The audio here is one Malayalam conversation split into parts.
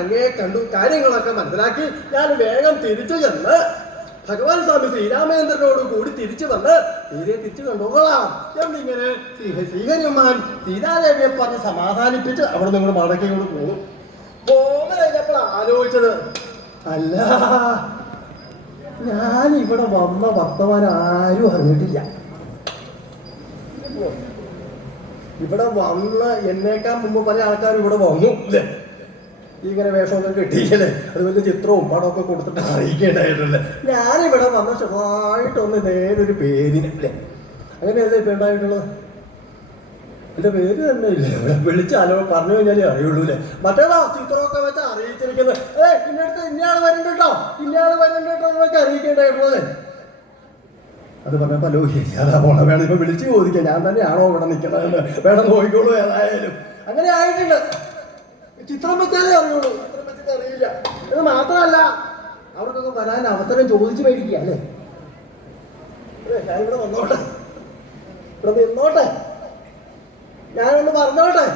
അങ്ങേ കണ്ടു. കാര്യങ്ങളൊക്കെ മനസ്സിലാക്കി ഞാൻ വേഗം തിരിച്ചു ചെന്ന് ഭഗവാൻ സ്വാമി ശ്രീരാമചന്ദ്രനോട് കൂടി തിരിച്ചു വന്ന് സീതയെ തിരിച്ചു കണ്ടുകൊള്ളാം എന്നിങ്ങനെ ശ്രീഹരിയമ്മാൻ സീതാദേവിയെ പറഞ്ഞ് സമാധാനിപ്പിച്ച് അവിടെ നിങ്ങൾ മടക്കി കൊണ്ട് പോകും. പോന്നു കഴിഞ്ഞപ്പോൾ ആലോചിച്ചത്, അല്ല ഞാൻ ഇവിടെ വന്ന വർത്തമാനം ആരും അറിഞ്ഞിട്ടില്ല. ഇവിടെ വന്ന് എന്നേക്കാൾ മുമ്പ് പല ആൾക്കാരും ഇവിടെ വന്നു അല്ലേ, ഇങ്ങനെ വേഷമൊക്കെ കിട്ടിയില്ലേ, അത് വലിയ ചിത്രവും പടമൊക്കെ കൊടുത്തിട്ട് അറിയിക്കേണ്ടായിട്ടല്ലേ. ഞാനിവിടെ വന്ന ചെറുതായിട്ടൊന്ന് നേരൊരു പേരിന് അല്ലേ, അങ്ങനെയല്ലേ ഇപ്പം ഉണ്ടായിട്ടുള്ളത്. എൻ്റെ പേര് തന്നെ ഇല്ലേ, വിളിച്ചാലോ പറഞ്ഞു കഴിഞ്ഞാലേ അറിയുള്ളൂ അല്ലേ. മറ്റേതാ ചിത്രമൊക്കെ വെച്ച് അറിയിച്ചിരിക്കുന്നത്, പിന്നെ അടുത്ത് ഇന്നയാൾ വരുന്നുണ്ടോ എന്നൊക്കെ അറിയിക്കേണ്ടായിട്ടുള്ളത്. അത് പറഞ്ഞപ്പോൾ അല്ലോ അതാ പോണം, വേണം ഇപ്പം വിളിച്ച് ചോദിക്കാം ഞാൻ തന്നെയാണോ ഇവിടെ നിൽക്കുന്നതെന്ന്, വേണം നോക്കിക്കോളൂ. ഏതായാലും അങ്ങനെ ആയിട്ടുണ്ട്. ചിത്രം വെച്ചാലേ അറിയുള്ളൂ, ചിത്രം വെച്ചിട്ട് അറിയില്ല. ഇത് മാത്രമല്ല അവർക്കൊക്കെ വരാൻ അവസരം ചോദിച്ചു മേടിക്കുക അല്ലേ. ഞാനിവിടെ വന്നോട്ടെ, ഇവിടെ നിന്നോട്ടെ, ഞാനൊന്ന് പറഞ്ഞോട്ടെ.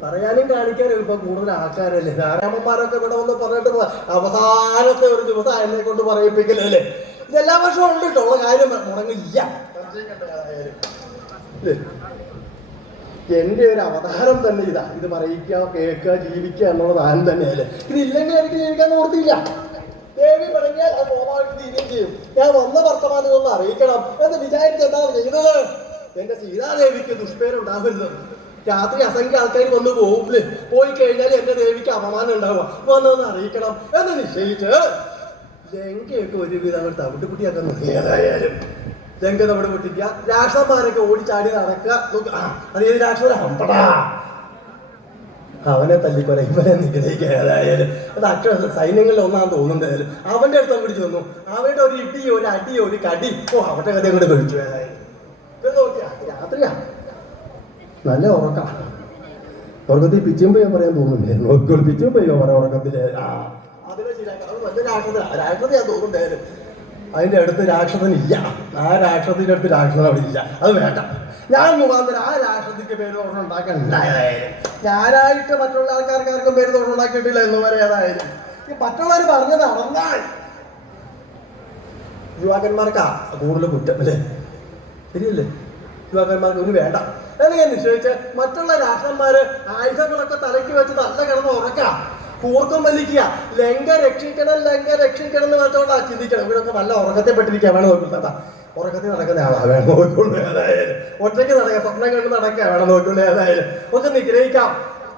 പറയാനും കാണിക്കാനും ഇപ്പൊ കൂടുതൽ ആൾക്കാരല്ലേ. രാമന്മാരൊക്കെ ഇവിടെ വന്ന് പറഞ്ഞിട്ട് അവസാനത്തെ ഒരു ദിവസം എന്നെ കൊണ്ട് പറയിപ്പിക്കലല്ലേ. ഇതെല്ലാ വർഷവും ഉണ്ട് കേട്ടോ, ഉള്ള കാര്യം മുടങ്ങില്ല. എന്റെ ഒരു അവതാരം തന്നെ ഇതാ, ഇത് പറയിക്കുക, കേൾക്കുക, ജീവിക്കുക എന്നുള്ളത് ആരും തന്നെയല്ലേ. ഇതില്ലെങ്കിൽ എനിക്ക് ജീവിക്കാൻ ഓർത്തില്ല. ദേവി പറഞ്ഞാൽ അത് സ്വാഭാവികം തീരുകയും ചെയ്യും. ഞാൻ വന്ന വർത്തമാനം ഒന്ന് അറിയിക്കണം എന്ന് വിചാരിച്ച് എന്താ ചെയ്തത്, എന്റെ സീതാദേവിക്ക് ദുഷ്പേരുണ്ടാവരുത്. രാത്രി അസംഖ്യ ആൾക്കാർ വന്ന് പോകില്ലേ, പോയി കഴിഞ്ഞാൽ എന്റെ ദേവിക്ക് അപമാനം ഉണ്ടാവുക, വന്നതെന്ന് അറിയിക്കണം എന്ന് നിശ്ചയിച്ച് ലങ്കയൊക്കെ ഒരുവിധം അങ്ങോട്ട് തവിട്ടുകുട്ടിയാക്കാൻ നോക്കി. ഏതായാലും ലങ്ക തവിട് പൊട്ടിക്കുക, രാക്ഷസന്മാരൊക്കെ ഓടിച്ചാടി നടക്കുക. അത് ഏത് രാക്ഷസ ഹമ്പടാ, അവനെ തല്ലിക്കൊല, ഇവനെ നിഗ്രഹിക്കുക. ഏതായാലും അത് സൈന്യങ്ങളിൽ ഒന്നാന്ന് തോന്നുന്നുണ്ടായാലും അവന്റെ അടുത്ത് പിടിച്ചു വന്നു. അവരുടെ ഒരു ഇടിയോ ഒരു അടിയോ ഒരു കടി, അവന്റെ കഥയും കൂടെ കഴിച്ചു. ഏതായാലും നോക്കിയാ രാത്രിയാ നല്ല ഉറക്കാം. ഉറക്കത്തിൽ പിച്ചുമ്പോ ഞാൻ പറയാൻ തോന്നുന്നില്ലേ, നോക്കിക്കോളൂ പിച്ചുമ്പോ പറയാം ഉറക്കത്തില്. അതിനെ ശരിയാക്കാം, അത് വലിയ രാക്ഷസയാ തോന്നുന്നുണ്ടായാലും അതിന്റെ അടുത്ത് രാക്ഷസനില്ല. ആ രാക്ഷസത്തിന്റെ അടുത്ത് രാക്ഷസൻ അവിടെ ഇല്ല. അത് വേണ്ട, ഞാൻ മുഖാന്തരം ആ രാക്ഷസിക്ക് പേര് ദോഷം ഉണ്ടാക്കാനുണ്ടായതായാലും ഞാനായിട്ട് മറ്റുള്ള ആൾക്കാർക്കാർക്കും പേര് ദോഷം ഉണ്ടാക്കിയിട്ടില്ല എന്ന് വരെ. ഏതായാലും ഈ മറ്റുള്ളവർ പറഞ്ഞത് നടന്നാൽ യുവാക്കന്മാർക്കാ കൂടുതൽ കുറ്റം അല്ലേ, ശരിയല്ലേ. യുവാക്കന്മാർക്ക് ഒന്നും വേണ്ട അല്ലെങ്കിൽ നിശ്ചയിച്ച് മറ്റുള്ള രാഷ്ട്രന്മാര് ആയുധങ്ങളൊക്കെ തലയ്ക്ക് വെച്ച് നല്ല കിടന്ന് ഉറക്കാം, കൂർക്കം വലിക്കുക, ലങ്ക രക്ഷിക്കണം എന്ന് വെച്ചോണ്ടാ ചിന്തിക്കണം. ഇവരൊക്കെ നല്ല ഉറക്കത്തെ പെട്ടിരിക്കുക. വേണം നോക്കില്ല, ഉറക്കത്തിൽ നടക്കുന്ന ആളാ വേണം നോക്കുള്ളൂ. ഏതായാലും ഒറ്റയ്ക്ക് നടക്കുക, സ്വപ്നം കണ്ട് നടക്കുക വേണം നോക്കുള്ളൂ. ഏതായാലും ഒക്കെ നിഗ്രഹിക്കാം.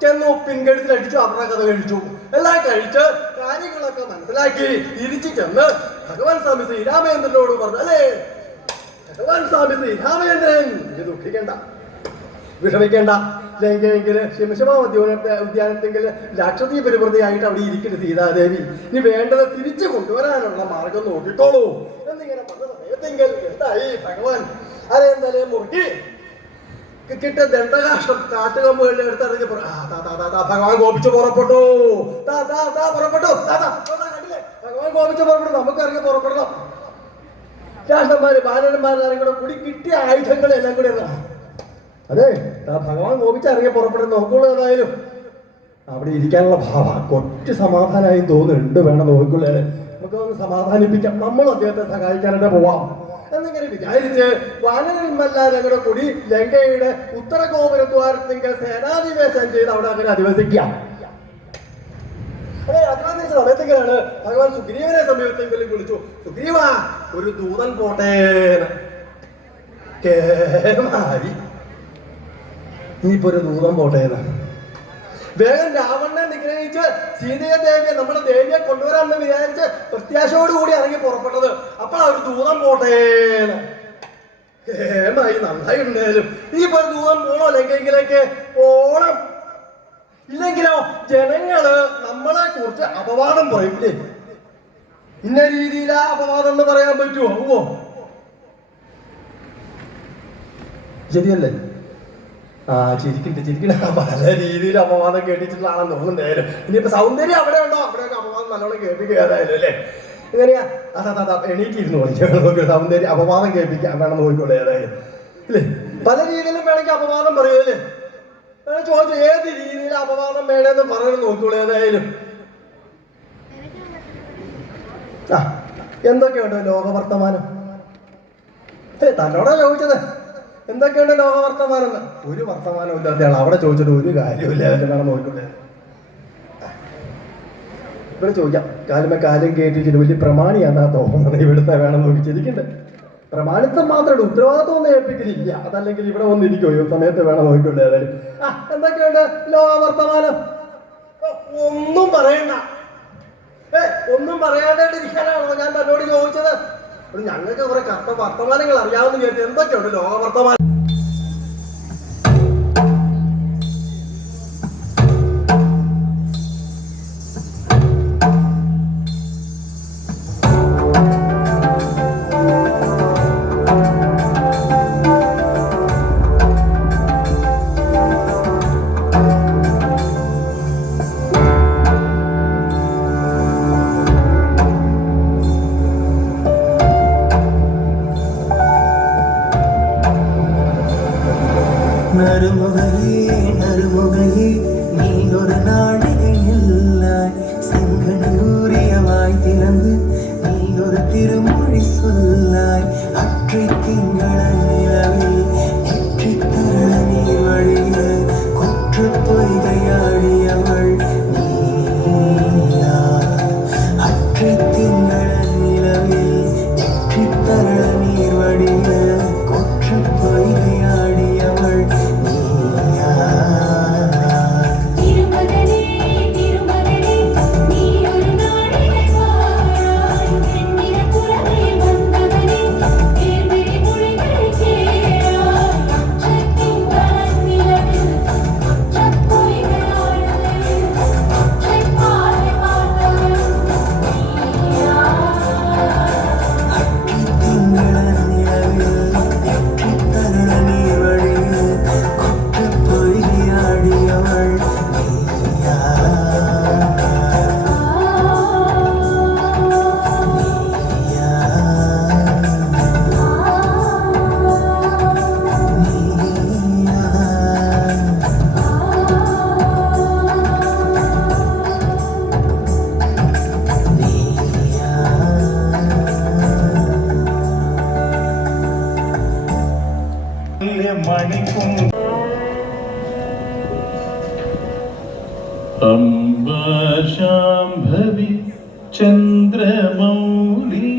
ചെന്നു പിൻകഴുത്തിൽ അടിച്ചു, അവരുടെ കഥ കഴിച്ചു, എല്ലാം കഴിച്ച് കാര്യങ്ങളൊക്കെ മനസ്സിലാക്കി തിരിച്ചു ചെന്ന് ഭഗവാൻ സ്വാമി ശ്രീരാമചന്ദ്രനോട് പറഞ്ഞു, അല്ലേ ഭഗവാൻ സ്വാമി ശ്രീരാമചന്ദ്രൻ ഇത് ദുഃഖിക്കേണ്ട, വിഷമിക്കേണ്ട. ലങ്കയെങ്കില് ഉദ്യാനത്തെങ്കിൽ രാക്ഷസീ പരിവൃതിയായിട്ട് അവിടെ ഇരിക്കുന്ന സീതാദേവി, ഇനി വേണ്ടത് തിരിച്ചു കൊണ്ടുവരാനുള്ള മാർഗം നോക്കിക്കോളൂ എന്നിങ്ങനെ പറഞ്ഞ സമയത്തെങ്കിൽ എന്തായി ഭഗവാൻ അതെന്തായാലും മുറുക്കി കിട്ടിയ ദണ്ഡകാഷ്ടം കാട്ടുകമ്പുകളുടെ അടുത്തറിഞ്ഞ് ഭഗവാൻ കോപിച്ച് പുറപ്പെട്ടു. ഭഗവാൻ കോപിച്ച് പുറപ്പെട്ടു, നമുക്കിറങ്ങി പുറപ്പെടണം. രാഷ്ട്രന്മാര് ബാലന്മാരെല്ലാരും കൂടെ കൂടി കിട്ടിയ ആയുധങ്ങളെല്ലാം കൂടി അതെ ഭഗവാൻ കോപിച്ചിറങ്ങി പുറപ്പെടുന്ന നോക്കുള്ളൂ. ഏതായാലും അവിടെ ഇരിക്കാനുള്ള ഭാവ കുറച്ച് സമാധാനമായി തോന്നുന്നുണ്ട്. വേണം നോക്കുള്ളൂ, നമുക്ക് ഒന്ന് സമാധാനിപ്പിക്കാം, നമ്മളും അദ്ദേഹത്തെ സഹായിക്കാനായിട്ട് പോവാം എന്നിങ്ങനെ വിചാരിച്ച് വാനരന്മാരെല്ലാം കൂടെ കൂടി ലങ്കയുടെ ഉത്തര ഗോപുരദ്വാരത്തിങ്കൽ സേനാധിവേശം ചെയ്ത് അവിടെ അങ്ങനെ അധിവസിക്കാം. അധിവസിച്ച സമയത്തെങ്കിലാണ് ഭഗവാൻ സുഗ്രീവനെ സമയത്തെങ്കിലും വിളിച്ചു, സുഗ്രീവ ഒരു ദൂതൻ പോട്ടേന്ന്. കേമാരി ഇനിയിപ്പോ ഒരു ദൂതം പോട്ടേന്ന്. വേഗം രാവണനെ നിഗ്രഹിച്ച് സീതയെ ദേവിയെ നമ്മുടെ ദേവിയെ കൊണ്ടുവരാമെന്ന് വിചാരിച്ച് പ്രത്യാശയോടുകൂടി ഇറങ്ങി പുറപ്പെട്ടത്. അപ്പോൾ ഒരു ദൂതം പോട്ടേന്ന്. കേമായി നന്നായി ഉണ്ടായാലും ഇനിയിപ്പോ ഒരു ദൂതം പോണോ ലങ്കയെങ്കിലേക്ക് പോണം. ഇല്ലെങ്കിലോ ജനങ്ങള് നമ്മളെ കുറിച്ച് അപവാദം പറയില്ലേ. ഇന്ന രീതിയിലാ അപവാദം എന്ന് പറയാൻ പറ്റുമോ? ശരിയല്ലേ? ചിരിക്കണ്ട പല രീതിയിൽ അപവാദം കേട്ടിട്ടുള്ളതാണെന്ന് തോന്നുന്നുണ്ടായാലും ഇനിയിപ്പോ സൗന്ദര്യം അവിടെ ഉണ്ടോ അവിടെയൊക്കെ അപവാദം നല്ലോണം കേൾപ്പിക്കുക. ഏതായാലും അല്ലേ എങ്ങനെയാ അതാ എണീറ്റിരുന്നു നോക്കി സൗന്ദര്യം അപവാദം കേൾപ്പിക്കാൻ വേണം നോക്കിക്കോളൂ. ഏതായാലും ഇല്ലേ പല രീതിയിലും വേണമെങ്കിൽ അപവാദം പറയൂല്ലേ. ചോദിച്ചു ഏത് രീതിയിൽ അപവാദം വേണമെന്ന് പറയണം നോക്കുള്ളൂ. ഏതായാലും എന്തൊക്കെയുണ്ട് ലോകവർത്തമാനം? തന്നോടാ ചോദിച്ചത് എന്തൊക്കെയുണ്ട് ലോകവർത്തമാനം. ഒരു വർത്തമാനം ഇല്ലാത്തയാൾ അവിടെ ചോദിച്ചിട്ട് ഒരു കാര്യമില്ല. അതിൻ്റെ വേണം നോക്കിക്കൊണ്ടേ ഇവിടെ ചോദിക്കാം. കാലുമേ കാര്യം കേട്ടിട്ട് വലിയ പ്രമാണിയാണെന്നാ തോന്നുന്നത്. ഇവിടുത്തെ വേണം നോക്കി ചിരിക്കണ്ടേ. പ്രമാണിത്വം മാത്രമേ ഉത്തരവാദിത്വം ഒന്നും ഏൽപ്പിക്കലില്ല. അതല്ലെങ്കിൽ ഇവിടെ വന്നിരിക്കോ ഈ സമയത്ത് വേണം നോക്കിക്കൊണ്ടേ. ഏതായാലും എന്തൊക്കെയുണ്ട് ലോകവർത്തമാനം? ഒന്നും പറയണ്ട. ഒന്നും പറയാണ്ടിരിക്കാനാണോ ഞാൻ തന്നോട് ചോദിച്ചത്? ഞങ്ങൾക്ക് കുറെ വർത്തമാനങ്ങൾ അറിയാവുന്ന വിചാരിച്ചു. എന്തൊക്കെയുണ്ട് ലോകവർത്തമാനം? நறுமுகையே நீ ஒரு நாளிகை இல்லாய். செங்கனி ஊறியவாய் திறந்து நீ ஒரு திருமொழி சொல்லாய். அற்றை திங்கள நிலவில் நெற்றி தருண நீர் வழிய கொற்று பொய்கையாடியவள் நீயா. அற்றை திங்கள நிலவில் நெற்றி தருண நீர் வழிய கொற்று பொய்கையாடியவள் अम्बा शाम्भवी चन्द्रमौली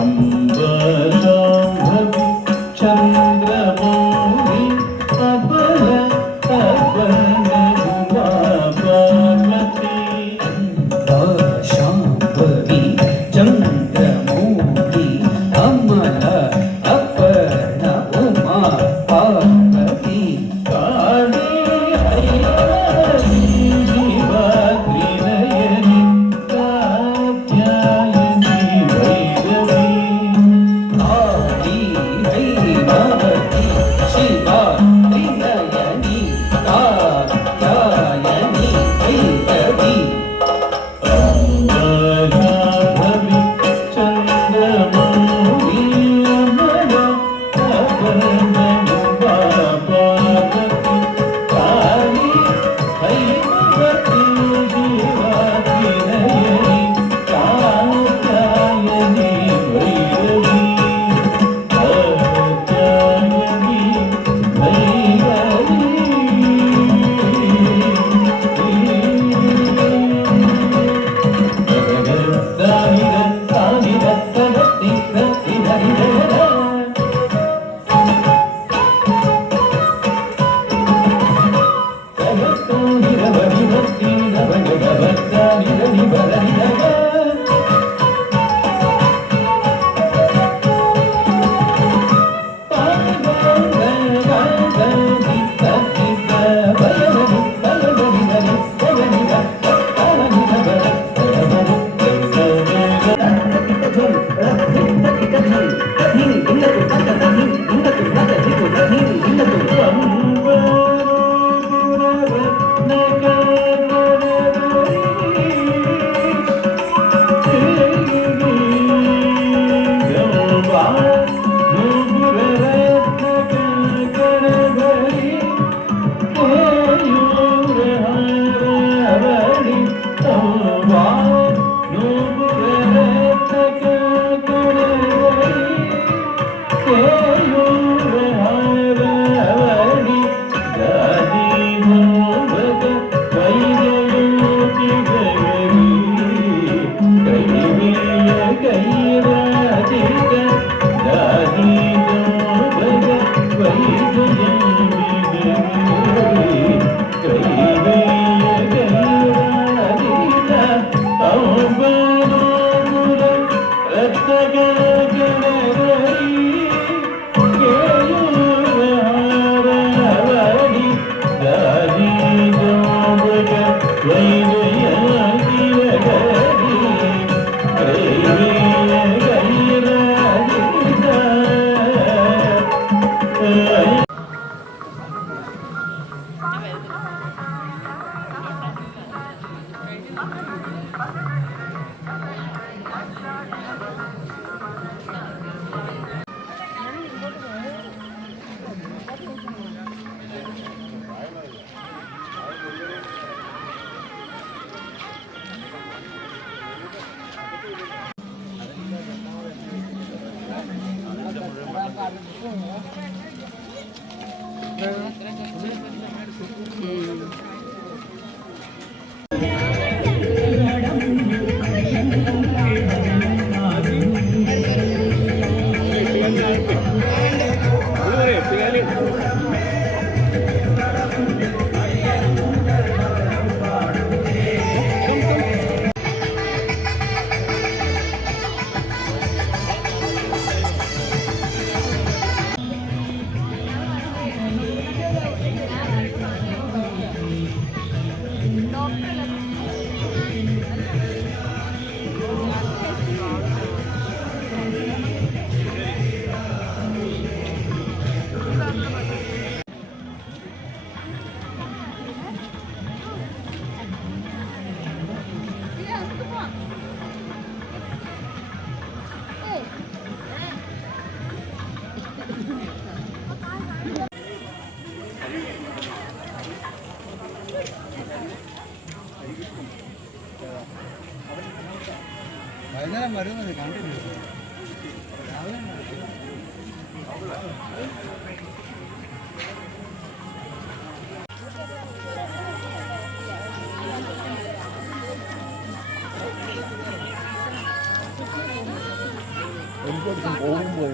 अम्बा शाम्भवी चन्द्रमौली अबल पार्वती अम्बा शाम्भवी चन्द्रमौली अमल पार्वती काली വൈകുന്നേരം വരുന്നത് കണ്ടില്ല. എനിക്കൊരു പോകുമ്പോൾ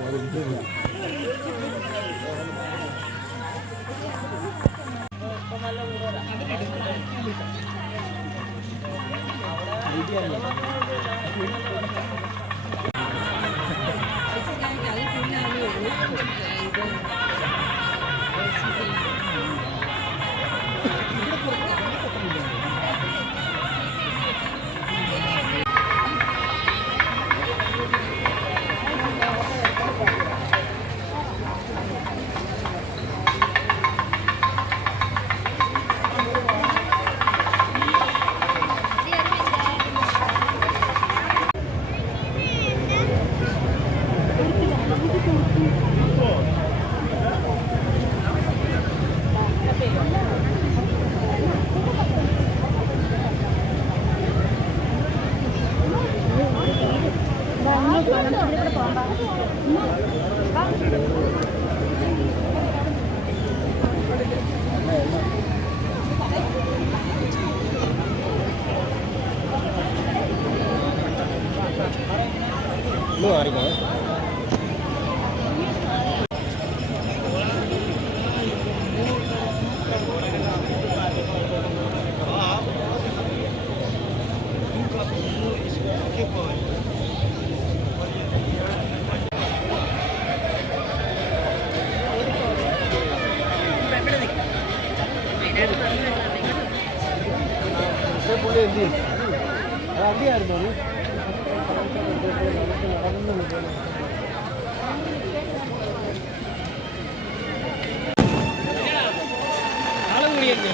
അടിയായിരുന്നു ആളെ കൂടിയല്ലേ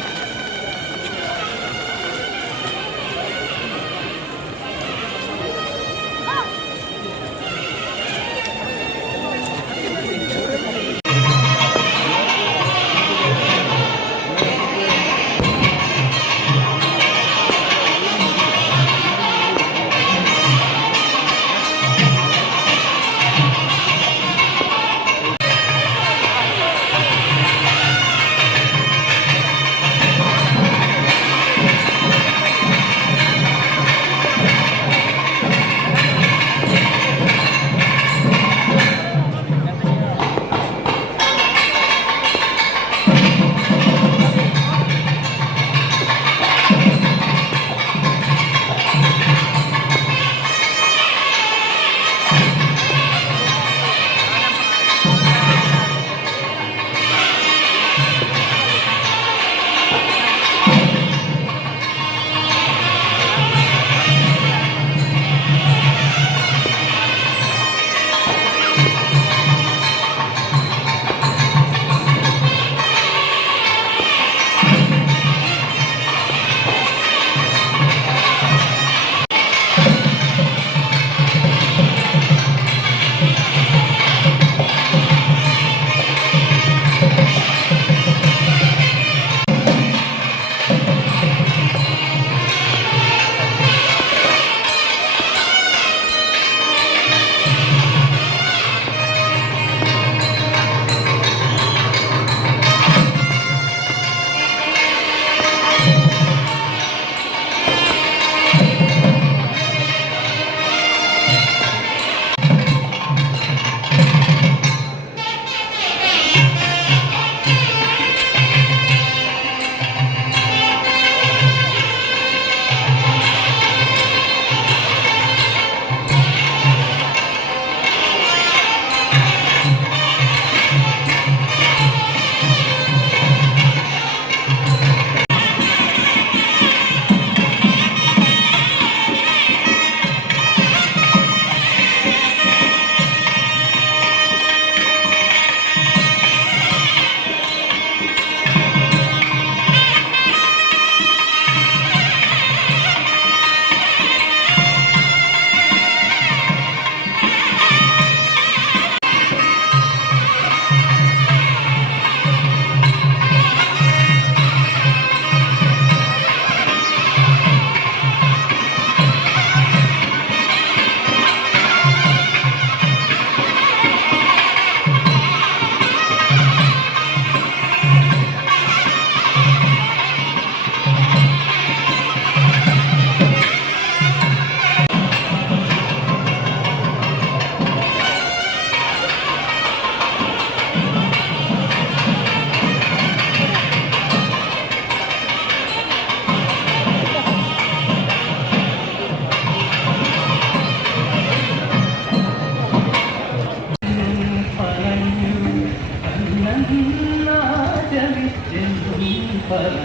ഫലം